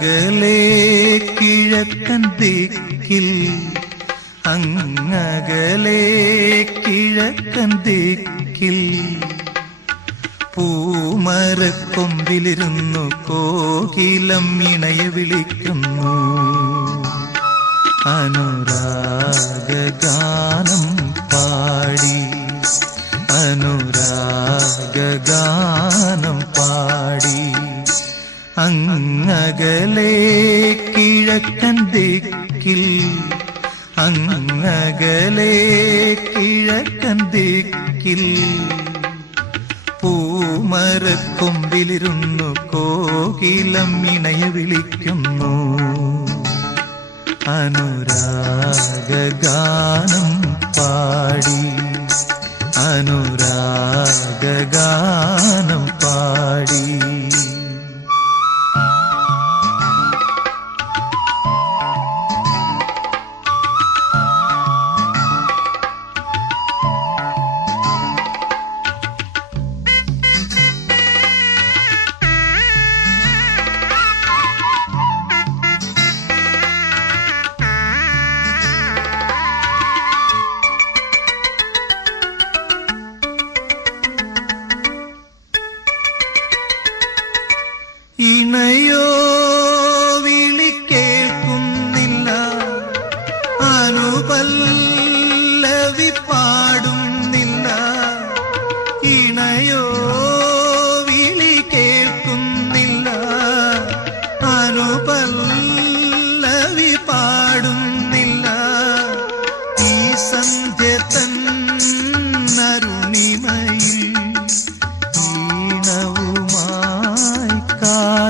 അങ്ങകലെ കിഴക്കൻ ദിക്കിൽ അങ്ങകലെ കിഴക്കൻ ദിക്കിൽ. പൂമരക്കൊമ്പിലിരുന്നു കോകിലം ഇണയെ വിളിക്കുന്നു. അനുരാഗ ഗാനം പാടി അനുരാഗാനം പാടി അങ്ങകലെ കിഴക്കൻ ദിക്കിൽ അങ്ങകലെ കിഴക്കൻ ദിക്കിൽ. പൂമരക്കൊമ്പിലിരുന്നു കോകിലം ഇണയ വിളിക്കുന്നു. അനുരാഗാനം പാടി അനുരാഗാനം പാടി. ഇണയോ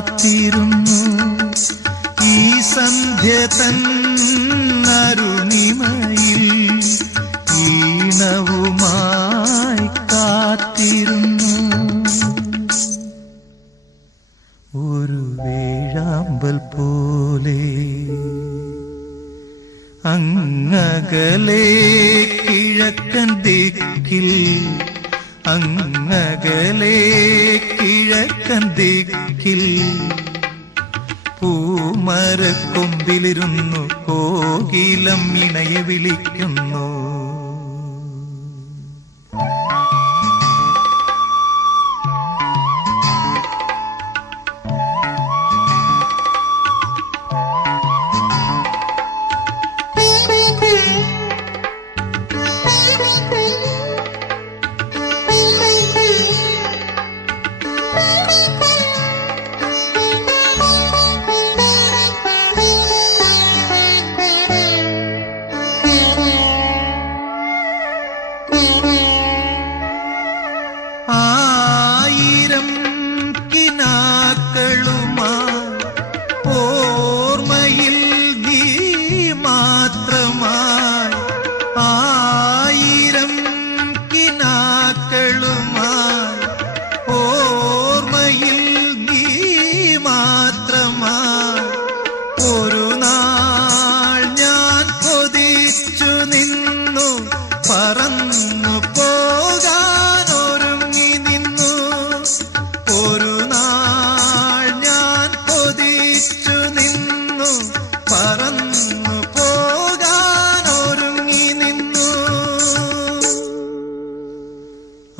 കാത്തിരുന്നു. ഈ സന്ധ്യ തൻ അരുണിമയിൽ ഈണവുമായി കാത്തിരുന്നു. ഒരു വേഴാമ്പൽ പോലെ അങ്ങകലെ കിഴക്കൻ ദിക്കിൽ അങ്ങകലെ കിഴക്കൻ ദിക്കിൽ പൂമരക്കൊമ്പിലിരുന്നു കോകിലം ഇണയെ വിളിക്കുന്നു.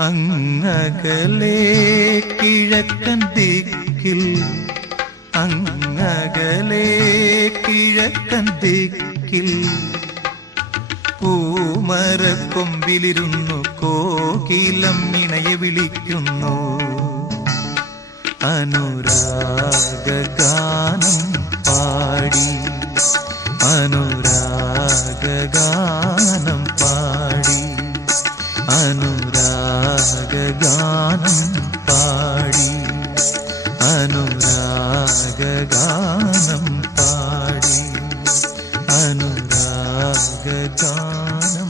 അങ്ങകലെ കിഴക്കൻ ദിക്കിൽ. അങ്ങകലെ കിഴക്കൻ ദിക്കിൽ. പൂമരക്കൊമ്പിലിരുന്നു കോകിലം ഇണയെ വിളിക്കുന്നു. അനുരാഗാനം പാടി. അനുരാഗാനം പാടി. അനുരാഗാനം പാടി. അനുരാഗാനം പാടി. അനുരാഗാനം